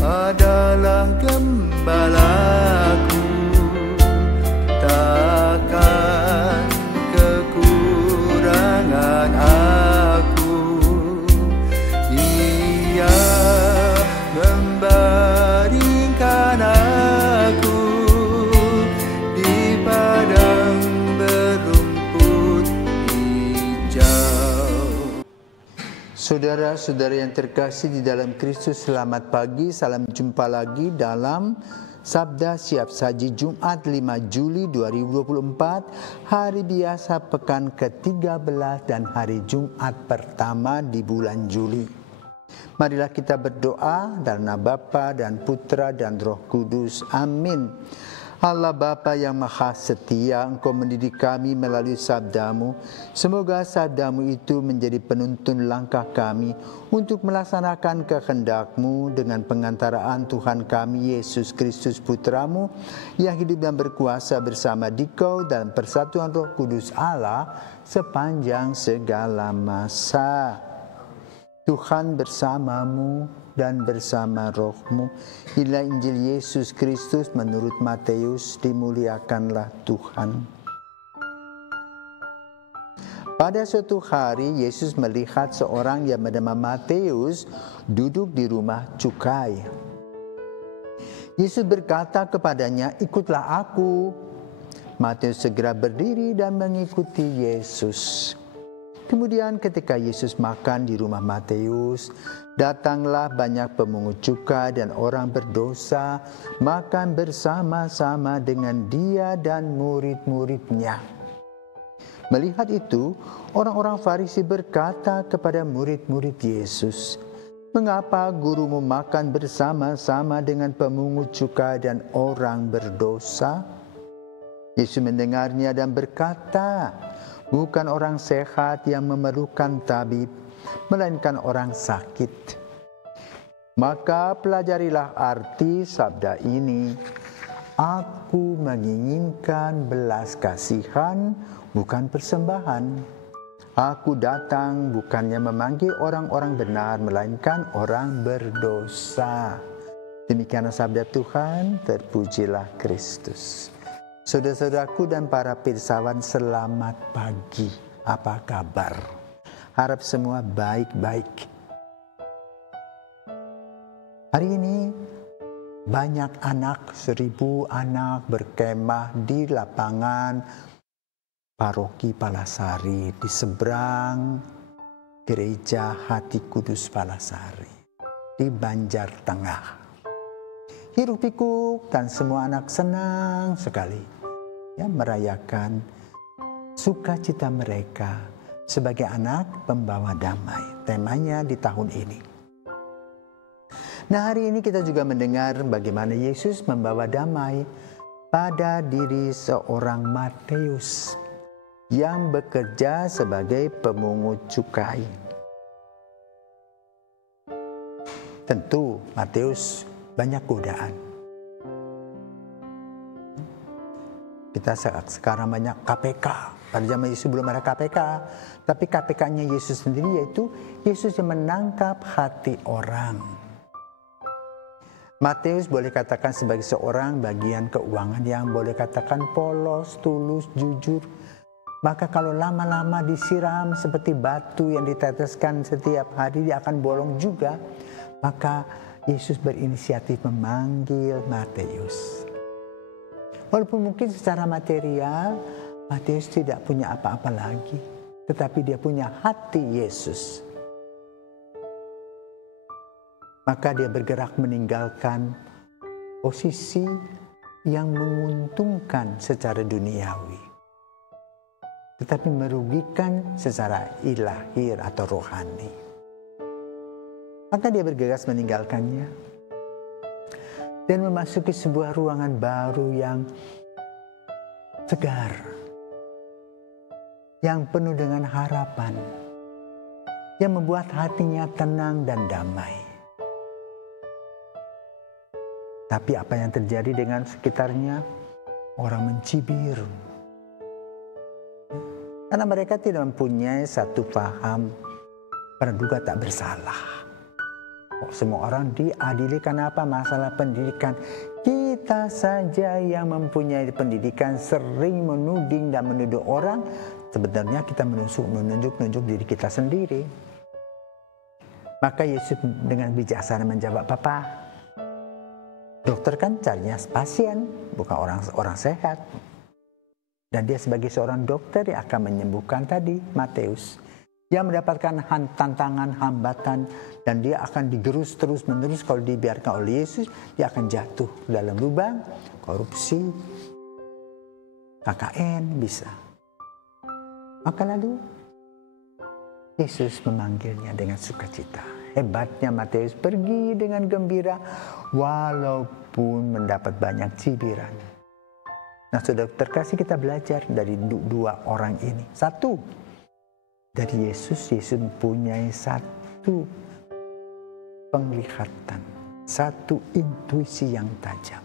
adalah gembalaku, takkan kekurangan aku. Ia membaringkan aku di padang berumput hijau. Saudara-saudara yang terkasih di dalam Kristus, selamat pagi. Salam jumpa lagi dalam Sabda Siap Saji Jumat 5 Juli 2024, hari biasa pekan ke-13 dan hari Jumat pertama di bulan Juli. Marilah kita berdoa dalam nama Bapa dan Putra dan Roh Kudus. Amin. Allah Bapa yang Maha Setia, Engkau mendidik kami melalui sabdamu. Semoga sabdamu itu menjadi penuntun langkah kami untuk melaksanakan kehendak-Mu dengan pengantaraan Tuhan kami Yesus Kristus Putramu, yang hidup dan berkuasa bersama Dikau dalam persatuan Roh Kudus Allah sepanjang segala masa. Tuhan bersamamu dan bersama rohmu. Inilah Injil Yesus Kristus menurut Matius. Dimuliakanlah Tuhan. Pada suatu hari Yesus melihat seorang yang bernama Matius duduk di rumah cukai. Yesus berkata kepadanya, "Ikutlah aku." Matius segera berdiri dan mengikuti Yesus. Kemudian ketika Yesus makan di rumah Matius, datanglah banyak pemungut cukai dan orang berdosa makan bersama-sama dengan dia dan murid-muridnya. Melihat itu, orang-orang Farisi berkata kepada murid-murid Yesus, "Mengapa gurumu makan bersama-sama dengan pemungut cukai dan orang berdosa?" Yesus mendengarnya dan berkata, "Bukan orang sehat yang memerlukan tabib, melainkan orang sakit. Maka pelajarilah arti sabda ini, Aku menginginkan belas kasihan, bukan persembahan. Aku datang bukannya memanggil orang-orang benar, melainkan orang berdosa." Demikianlah sabda Tuhan, terpujilah Kristus. Saudara-saudaraku dan para pirsawan, selamat pagi. Apa kabar? Harap semua baik-baik. Hari ini banyak anak, 1000 anak berkemah di lapangan Paroki Palasari di seberang Gereja Hati Kudus Palasari di Banjar Tengah. Hiruk pikuk dan semua anak senang sekali merayakan sukacita mereka sebagai anak pembawa damai. Temanya di tahun ini. Nah, hari ini kita juga mendengar bagaimana Yesus membawa damai pada diri seorang Matius yang bekerja sebagai pemungut cukai. Tentu Matius banyak godaan. Kita sekarang banyak KPK. Pada zaman Yesus belum ada KPK. Tapi KPK-nya Yesus sendiri, yaitu Yesus yang menangkap hati orang. Matius boleh katakan sebagai seorang bagian keuangan yang boleh katakan polos, tulus, jujur. Maka kalau lama-lama disiram seperti batu yang diteteskan setiap hari, dia akan bolong juga. Maka Yesus berinisiatif memanggil Matius. Walaupun mungkin secara material Matius tidak punya apa-apa lagi, tetapi dia punya hati Yesus. Maka dia bergerak meninggalkan posisi yang menguntungkan secara duniawi, tetapi merugikan secara ilahi atau rohani. Maka dia bergegas meninggalkannya dan memasuki sebuah ruangan baru yang segar, yang penuh dengan harapan, yang membuat hatinya tenang dan damai. Tapi apa yang terjadi dengan sekitarnya? Orang mencibir. Karena mereka tidak mempunyai satu paham praduga tak bersalah. Semua orang diadili karena apa? Masalah pendidikan. Kita saja yang mempunyai pendidikan sering menuding dan menuduh orang. Sebenarnya kita menunjuk diri kita sendiri. Maka Yesus dengan bijaksana menjawab, "Papa, dokter kan carinya pasien, bukan orang sehat." Dan dia sebagai seorang dokter yang akan menyembuhkan tadi Matius, yang mendapatkan tantangan, hambatan, dan dia akan digerus terus-menerus. Kalau dibiarkan oleh Yesus, dia akan jatuh dalam lubang korupsi, KKN bisa. Maka lalu Yesus memanggilnya dengan sukacita. Hebatnya Matius pergi dengan gembira walaupun mendapat banyak cibiran. Nah, saudara terkasih, kita belajar dari dua orang ini. Satu, dari Yesus mempunyai satu penglihatan, satu intuisi yang tajam.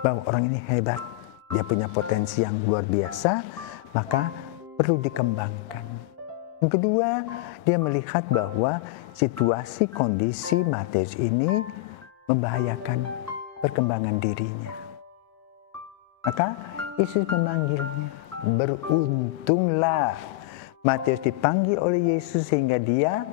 Bahwa orang ini hebat, dia punya potensi yang luar biasa, maka perlu dikembangkan. Yang kedua, dia melihat bahwa situasi kondisi Matius ini membahayakan perkembangan dirinya. Maka Yesus memanggilnya. Beruntunglah Matius dipanggil oleh Yesus sehingga dia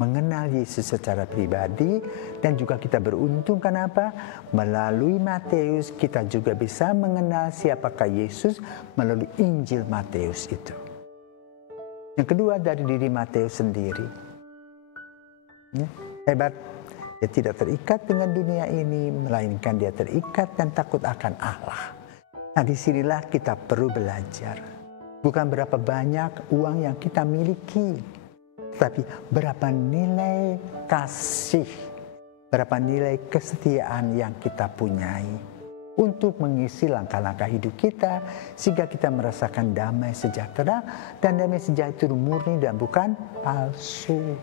mengenal Yesus secara pribadi, dan juga kita beruntung kenapa? Melalui Matius kita juga bisa mengenal siapakah Yesus melalui Injil Matius itu. Yang kedua, dari diri Matius sendiri. Hebat, dia tidak terikat dengan dunia ini, melainkan dia terikat dan takut akan Allah. Nah, disinilah kita perlu belajar. Bukan berapa banyak uang yang kita miliki, tapi berapa nilai kasih, berapa nilai kesetiaan yang kita punyai untuk mengisi langkah-langkah hidup kita, sehingga kita merasakan damai sejahtera, dan damai sejahtera itu murni dan bukan palsu.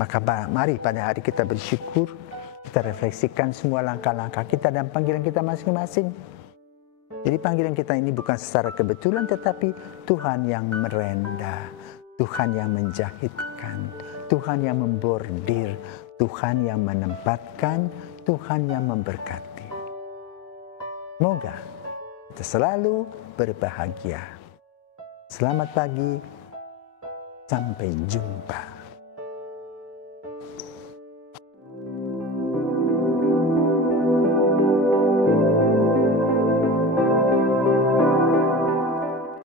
Maka mari pada hari kita bersyukur, kita refleksikan semua langkah-langkah kita dan panggilan kita masing-masing. Jadi panggilan kita ini bukan secara kebetulan, tetapi Tuhan yang merenda, Tuhan yang menjahitkan, Tuhan yang membordir, Tuhan yang menempatkan, Tuhan yang memberkati. Semoga kita selalu berbahagia. Selamat pagi, sampai jumpa.